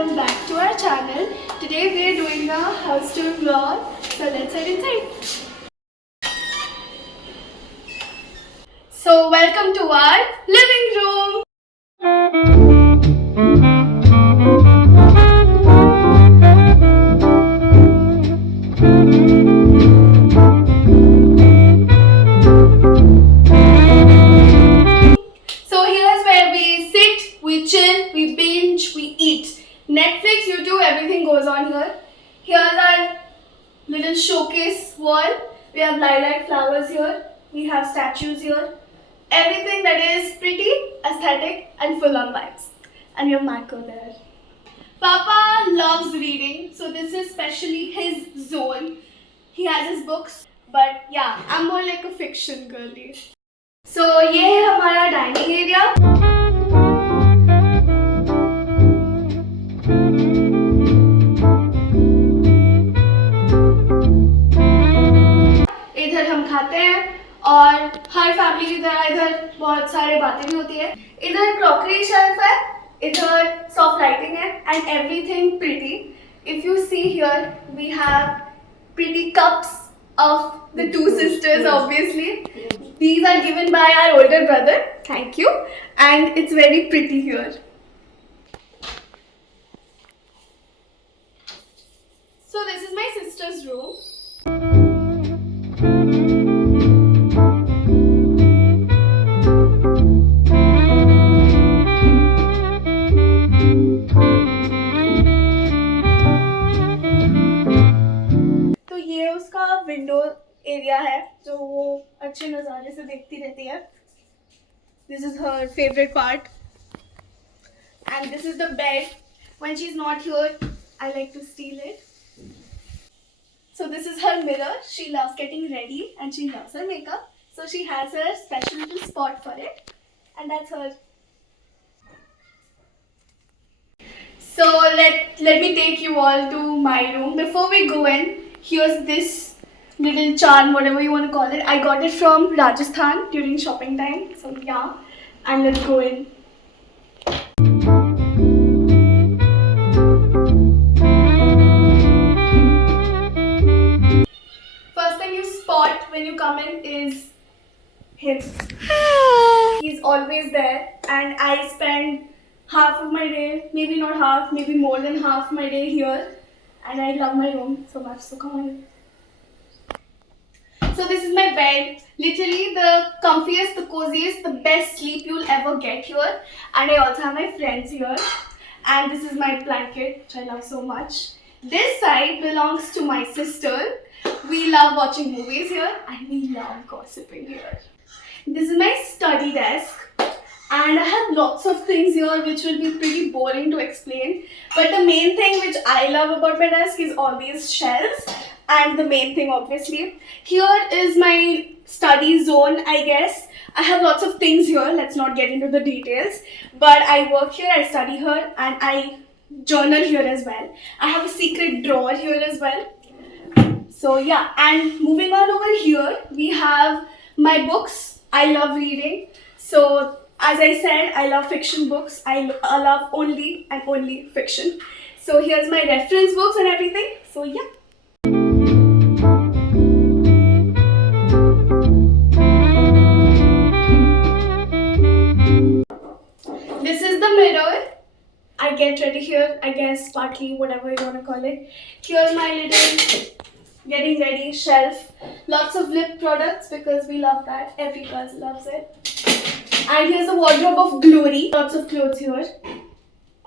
welcome back to our channel. Today we are doing a house tour vlog. So let's head inside. So welcome to our living room. So here's where we sit, we chill, we binge, we eat. Netflix, YouTube, everything goes on here. Here's our little showcase wall. We have lilac flowers here. We have statues here. Everything that is pretty, aesthetic, and full on vibes. And we have Marco there. Papa loves reading, so this is especially his zone. He has his books, but yeah, I'm more like a fiction girly. So ये है हमारा dining area. इधर हम खाते हैं और हर family की तरह इधर बहुत सारे बातें भी होती है. इधर क्रॉकरी शेल्फ है, इधर सॉफ्ट लाइटिंग है and everything pretty. If you see here we have pretty cups of the two sisters, obviously. These are given by our older brother. Thank you. And it's very pretty here. So this is my sister's room. Window area है जो वो अच्छे नज़ारे से देखती रहती है. This is her favourite part and this is the bed. When she is not here I like to steal it. So this is her mirror. She loves getting ready and she loves her makeup, so she has her special little spot for it and that's her. So let me take you all to my room. Before we go in, here's this little charm, whatever you want to call it. I got it from Rajasthan during shopping time. So yeah, and let's go in. First thing you spot when you come in is him. He's always there and I spend half of my day, maybe not half, maybe more than half my day here, and I love my room so much. So come on. So this is my bed. Literally the comfiest, the coziest, the best sleep you'll ever get here. And I also have my friends here. And this is my blanket, which I love so much. This side belongs to my sister. We love watching movies here and we love gossiping here. This is my study desk. And I have lots of things here which will be pretty boring to explain. But the main thing which I love about my desk is all these shelves. And the main thing obviously. Here is my study zone, I guess. I have lots of things here. Let's not get into the details. But I work here, I study here, and I journal here as well. I have a secret drawer here as well. So yeah, and moving on over here, we have my books. I love reading. So as I said, I love fiction books. I love only and only fiction. So here's my reference books and everything. So yeah. This is the mirror. I get ready here, I guess, partly, whatever you want to call it. Here's my little getting ready shelf. Lots of lip products because we love that. Every girl loves it. And here's a wardrobe of glory. Lots of clothes here.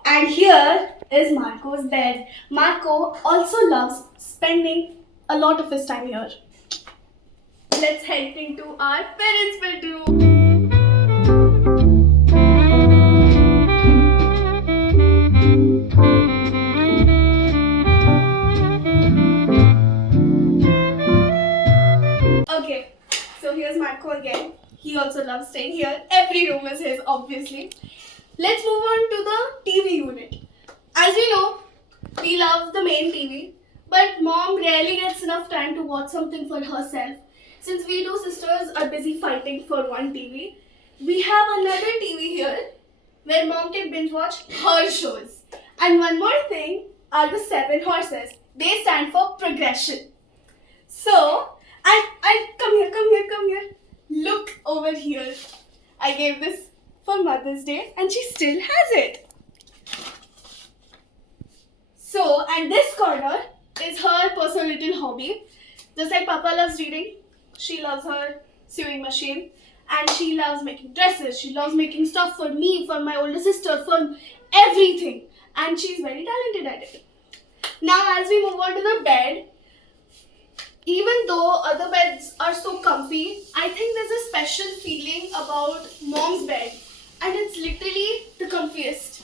And here is Marco's bed. Marco also loves spending a lot of his time here. Let's head into our parents' bedroom. Okay, so here's Marco again. He also loves staying here. Every room is his, obviously. Let's move on to the TV unit. As you know, we love the main TV, but mom rarely gets enough time to watch something for herself. Since we two sisters are busy fighting for one TV, we have another TV here where mom can binge watch her shows. And one more thing are the 7 horses. They stand for progression. So, I come here. Look over here. I gave this for Mother's Day and she still has it. So, and this corner is her personal little hobby. Just like Papa loves reading, she loves her sewing machine. And she loves making dresses. She loves making stuff for me, for my older sister, for everything. And she's very talented at it. Now, as we move on to the bed, even though other beds are so comfy, I think there's a special feeling about Mom's bed. And it's literally the comfiest.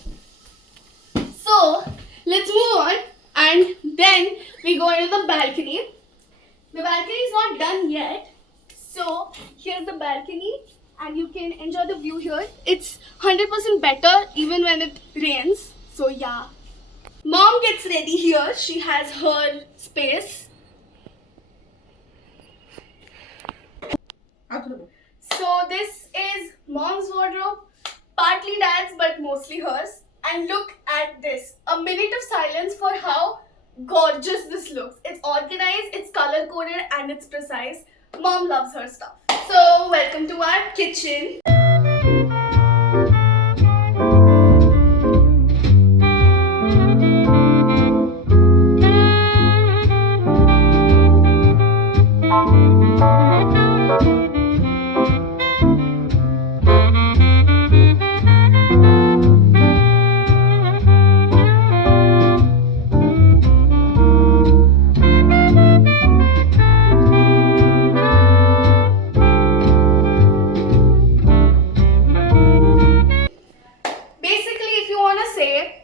So, let's move on. And then we go into the balcony. The balcony is not done yet. So, here's the balcony and you can enjoy the view here. It's 100% better even when it rains. So, yeah. Mom gets ready here. She has her space. So, this is Mom's wardrobe. Partly Dad's but mostly hers. And look at this. A minute of silence for how gorgeous this looks. It's organized, it's color coded and it's precise. Mom loves her stuff. So, welcome to our kitchen.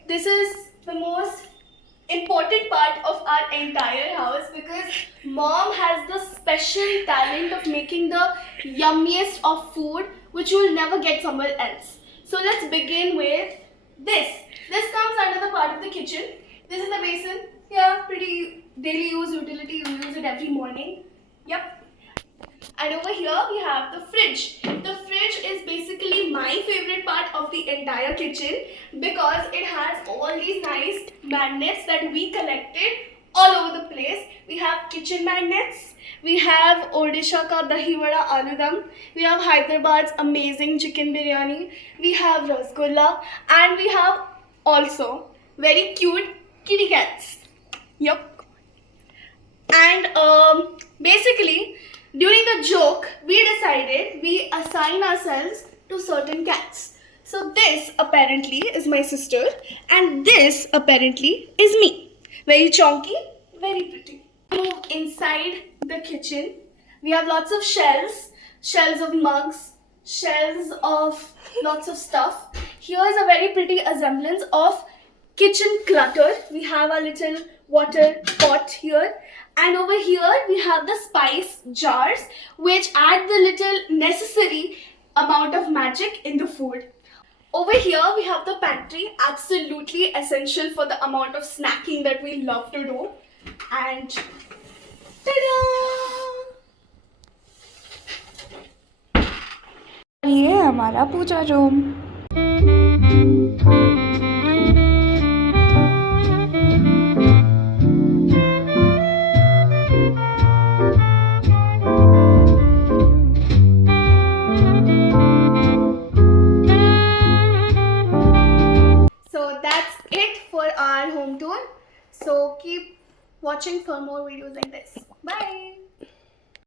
This is the most important part of our entire house because Mom has the special talent of making the yummiest of food which you will never get somewhere else. So let's begin with this. This comes under the part of the kitchen. This is the basin. Yeah, pretty daily use utility. You use it every morning. Yep. And over here we have the fridge. The fridge is basically my favorite part of the entire kitchen because it has all these nice magnets that we collected all over the place. We have kitchen magnets. We have Odisha ka dahi vada aloo dum. We have Hyderabad's amazing chicken biryani. We have rasgulla. And we have also very cute kitty cats. Yup. And basically, during the joke, we decided we assign ourselves to certain cats. So this apparently is my sister and this apparently is me. Very chonky, very pretty. Move inside the kitchen. We have lots of shelves, shelves of mugs, shelves of lots of stuff. Here is a very pretty resemblance of kitchen clutter. We have a little water pot here. And over here we have the spice jars which add the little necessary amount of magic in the food. Over here we have the pantry, absolutely essential for the amount of snacking that we love to do. And ta-da! ये है हमारा पूजा room. So that's it for our home tour. So keep watching for more videos like this. Bye!